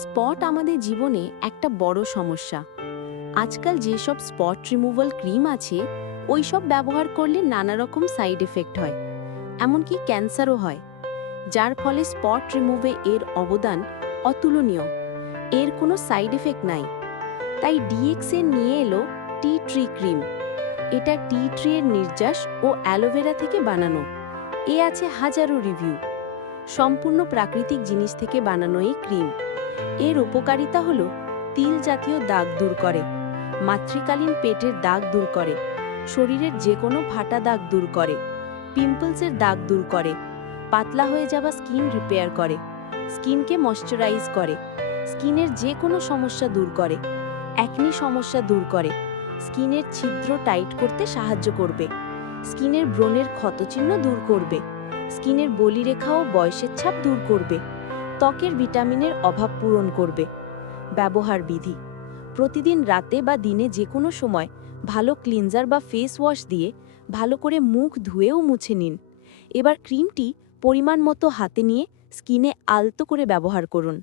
Spot আমাদের জীবনে একটা বড় সমস্যা। আজকাল যেসব স্পট রিমুভাল ক্রিম আছে ওইসব ব্যবহার করলে নানা রকম সাইড এফেক্ট হয়, এমনকি ক্যান্সারও হয়, যার ফলে স্পট রিমুভে এর অবদান অতুলনীয়। এর কোনো সাইড এফেক্ট নাই। তাই ডিএক্সএ নিয়ে এলো টি ট্রি ক্রিম। এটা টি ট্রি এর নির্যাস ও অ্যালোভেরা থেকে বানানো। এ আছে হাজারো রিভিউ। সম্পূর্ণ প্রাকৃতিক জিনিস থেকে বানানো এই ক্রিম। এর উপকারিতা হলো তিল জাতীয় দাগ দূর করে, মাতৃকালীন পেটের দাগ দূর করে, শরীরের যে কোনো ফাটা দাগ দূর করে, পিম্পলসের দাগ দূর করে, পাতলা হয়ে যাওয়া স্কিন রিপেয়ার করে, স্কিনকে ময়শ্চারাইজ করে, স্কিনের যে কোনো সমস্যা দূর করে, অ্যাকনি সমস্যা দূর করে, স্কিনের ছিদ্র টাইট করতে সাহায্য করবে, স্কিনের ব্রণের ক্ষতচিহ্ন দূর করবে, স্কিনের বলিরেখা ও বয়সের ছাপ দূর করবে, ত্বকের ভিটামিনের অভাব পূরণ করবে। ব্যবহার বিধি: প্রতিদিন রাতে বা দিনে যে কোনো সময় ভালো ক্লিনজার বা ফেস ওয়াশ দিয়ে ভালো করে মুখ ধুয়েও মুছে নিন। এবার ক্রিমটি পরিমাণ মতো হাতে নিয়ে স্কিনে আলতো করে ব্যবহার করুন।